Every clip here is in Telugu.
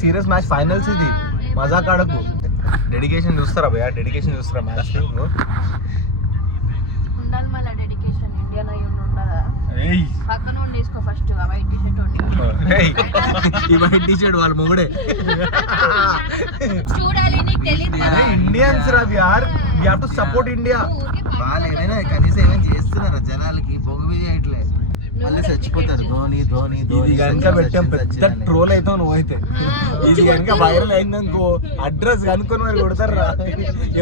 సీరియస్ మ్యాచ్ ఫైనల్స్ ఇది మజాక్ ఆడకు డెడికేషన్ చూస్తారా భయ్యా డెడికేషన్ చూస్తారా మ్యాచ్ ఉండాలి మళ్ళీ డెడికేషన్ ఇండియన్ అయ్యి ఉండదా పక్కన తీసుకో ఫస్ట్ వైట్ టీ షర్ట్ ఈ వైట్ టీ షర్ట్ వాళ్ళ మొగుడే చూడాలి నీకు తెలియదు ఇండియన్స్ రా యార్ we have to support India వాళ్ళు ఏమైనా కనీసం ఏమైనా చేస్తున్నారా జనాలకి పొగ మీద చేయట్లే మళ్ళీ చచ్చిపోతారు ధోని ధోని ఇది కనుక పెట్టాం పెద్ద ట్రోల్ అవుతావు నువ్వు అయితే ఇది కనుక వైరల్ అయిందనుకో అడ్రస్ కనుక్కొని మరి కొడతారు రా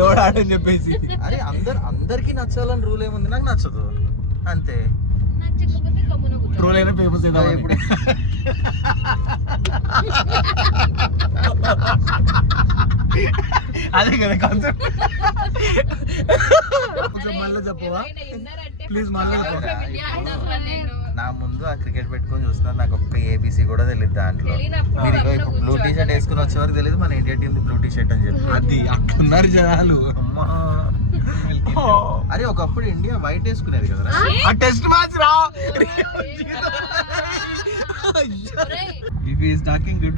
ఎవడు ఆడని చెప్పేసి అరే అందరికి నచ్చాలని రూల్ ఏముంది నాకు నచ్చదు అంతే నచ్చకపోతే గమ్మున కూర్చో ట్రోల్ అయినా ఫేమస్ అవుతావు ఇప్పుడు అదే కదా కాన్సెప్ట్ మళ్ళీ చెప్పవా ప్లీజ్ మళ్ళీ నా ముందు ఆ క్రికెట్ పెట్టుకొని చూస్తున్నారు నాకు ఒక్క ఏబీసీ కూడా తెలియదు దాంట్లో మీరు ఇప్పుడు బ్లూ టీ షర్ట్ వేసుకుని వచ్చే వరకు తెలియదు మన India team blue T shirt అని చెప్పి అది అక్కడున్నారు జనాలు అరే ఒకప్పుడు ఇండియా వైట్ వేసుకునేది కదరా ఆ టెస్ట్ మ్యాచ్ రా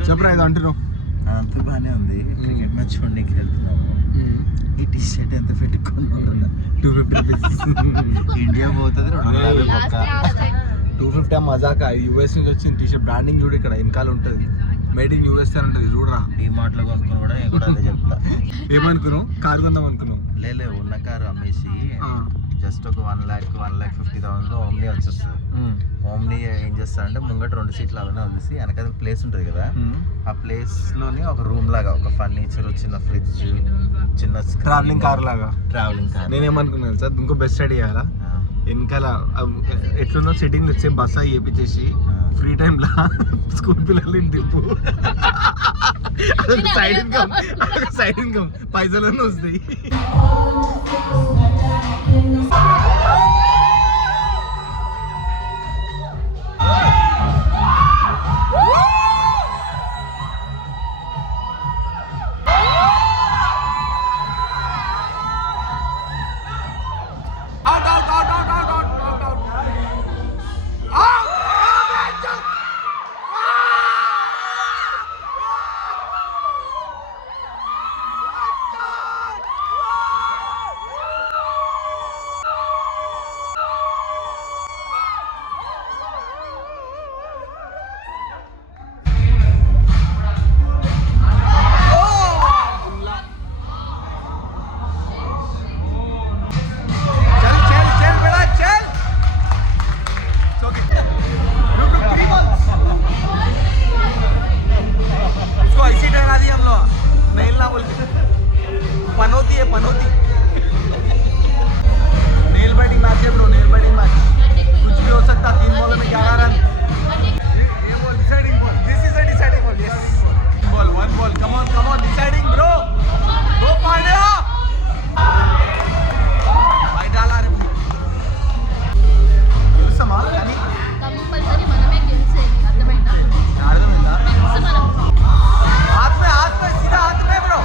చెప్పరా ఇది అంటున్నావు అంత బాగానే ఉంది క్రికెట్ మ్యాచ్ చూడడానికి వెళ్తున్నాము ఈ టీ షర్ట్ ఎంత పెట్టుకుని 250 రూపీస్ ఇండియా పోతుంది 250 మజాక యూఎస్ నుంచి వచ్చిన టీ షర్ట్ బ్రాండింగ్ చూడు ఇక్కడ వెనకాల ఉంటుంది మేడ్ ఇన్ యూఎస్ అని ఉంటుంది చూడరా డిమార్ట్ లో కొనుక్కొని కూడా నేను కూడా అదే చెప్తా ఏమనుకున్నావు కారు కొందాం అనుకున్నావు లేలే ఉన్న కారు అమ్మేసి జస్ట్ ఒక 1,50,000 ఓమ్నీ వచ్చేస్తుంది ఓమ్నీ ఏం చేస్తా అంటే ముంగట 2 సీట్లు అవన్నీ వదిలేసి వెనకాల ప్లేస్ ఉంటుంది కదా ఆ ప్లేస్ లోని ఒక రూమ్ లాగా ఒక ఫర్నిచర్ చిన్న ఫ్రిడ్జ్ చిన్న ట్రావెలింగ్ కార్ లాగా ట్రావెలింగ్ కార్ నేనేమనుకున్నాను సార్ ఇంకో బెస్ట్ ఐడియా చేయాలా వెనకాల ఎట్లున్నో సెట్టింగ్ వచ్చే బస్ అవి వేపించేసి ఫ్రీ టైంలో స్కూల్ పిల్లలు తిప్పు సైడ్ ఇన్కమ్ పైసలన్నీ వస్తాయి पनौती नेल बैटिंग मैच है ब्रो नेल बैटिंग मैच कुछ भी हो सकता 3 बॉलों में 11 रन ये ball deciding ball this is a deciding ball yes ball one ball come on deciding bro गो पांड्या भाई डाला रे समझ नहीं కంపల్సరీ మనమే గెలిచేది అర్థమైందా అర్థమైందా మనం हाथ में सीधा हाथ में ब्रो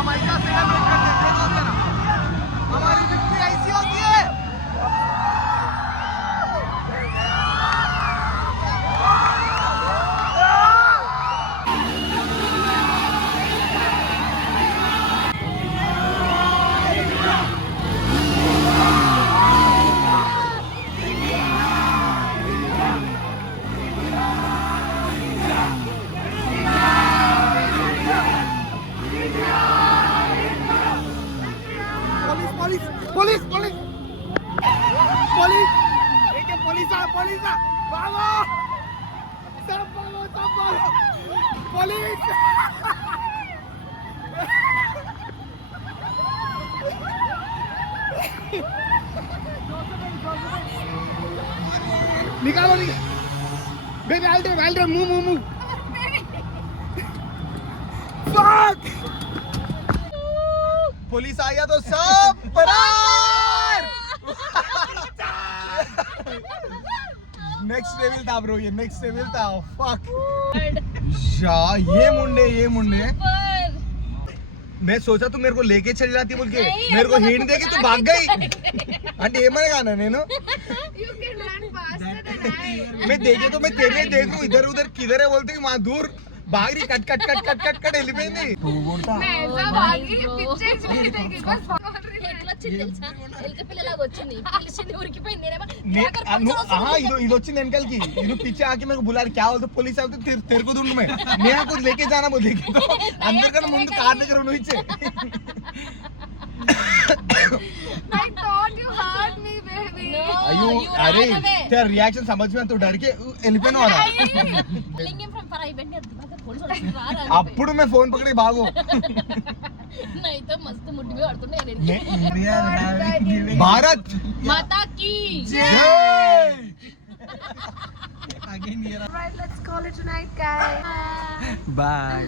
हम ऐसा सेलिब्रेट करते हैं, देखो जरा हमारी विक्ट्री ऐसी होती है। पुलिस पुलिस पुलिस पुलिस एक पुलिस भागो सब भागो पुलिस निकालो baby I'll move fuck police आ गया तो सब फरार। नेक्स्ट लेवल था ब्रो, ये नेक्स्ट लेवल था। फक ये मुंडे मैं सोचा तू मेरे को लेके चली जाती बोल के, मेरे को हिंट दे कि तू भाग गई అంటే ఏమనగానా నేను मैं देखे तो मैं तेरे देखूं इधर उधर किधर है बोलते कि वहां दूर भाग रही cut cut cut cut cut cut వెళ్ళిపోయింది। ఇది వచ్చింది వెనకాలకి, ఇది పిచ్చి ఆకి मेरे को बुला क्या बोलते पुलिस आते तेरे को ढूंढ मैं कुछ लेके जाना बोल देखे तो अंदर का ముందు కార్ దగ్గర ఉండి ఇచ్చే। I thought you hurt me, baby. అయ్యో అరే तेरा रिएक्शन समझ में तो डर के వెళ్ళిపోయినా వాడా। అప్పుడు मैं फोन पकड़े भागो भारत माता की जय। Right, let's call it tonight, guys. Bye.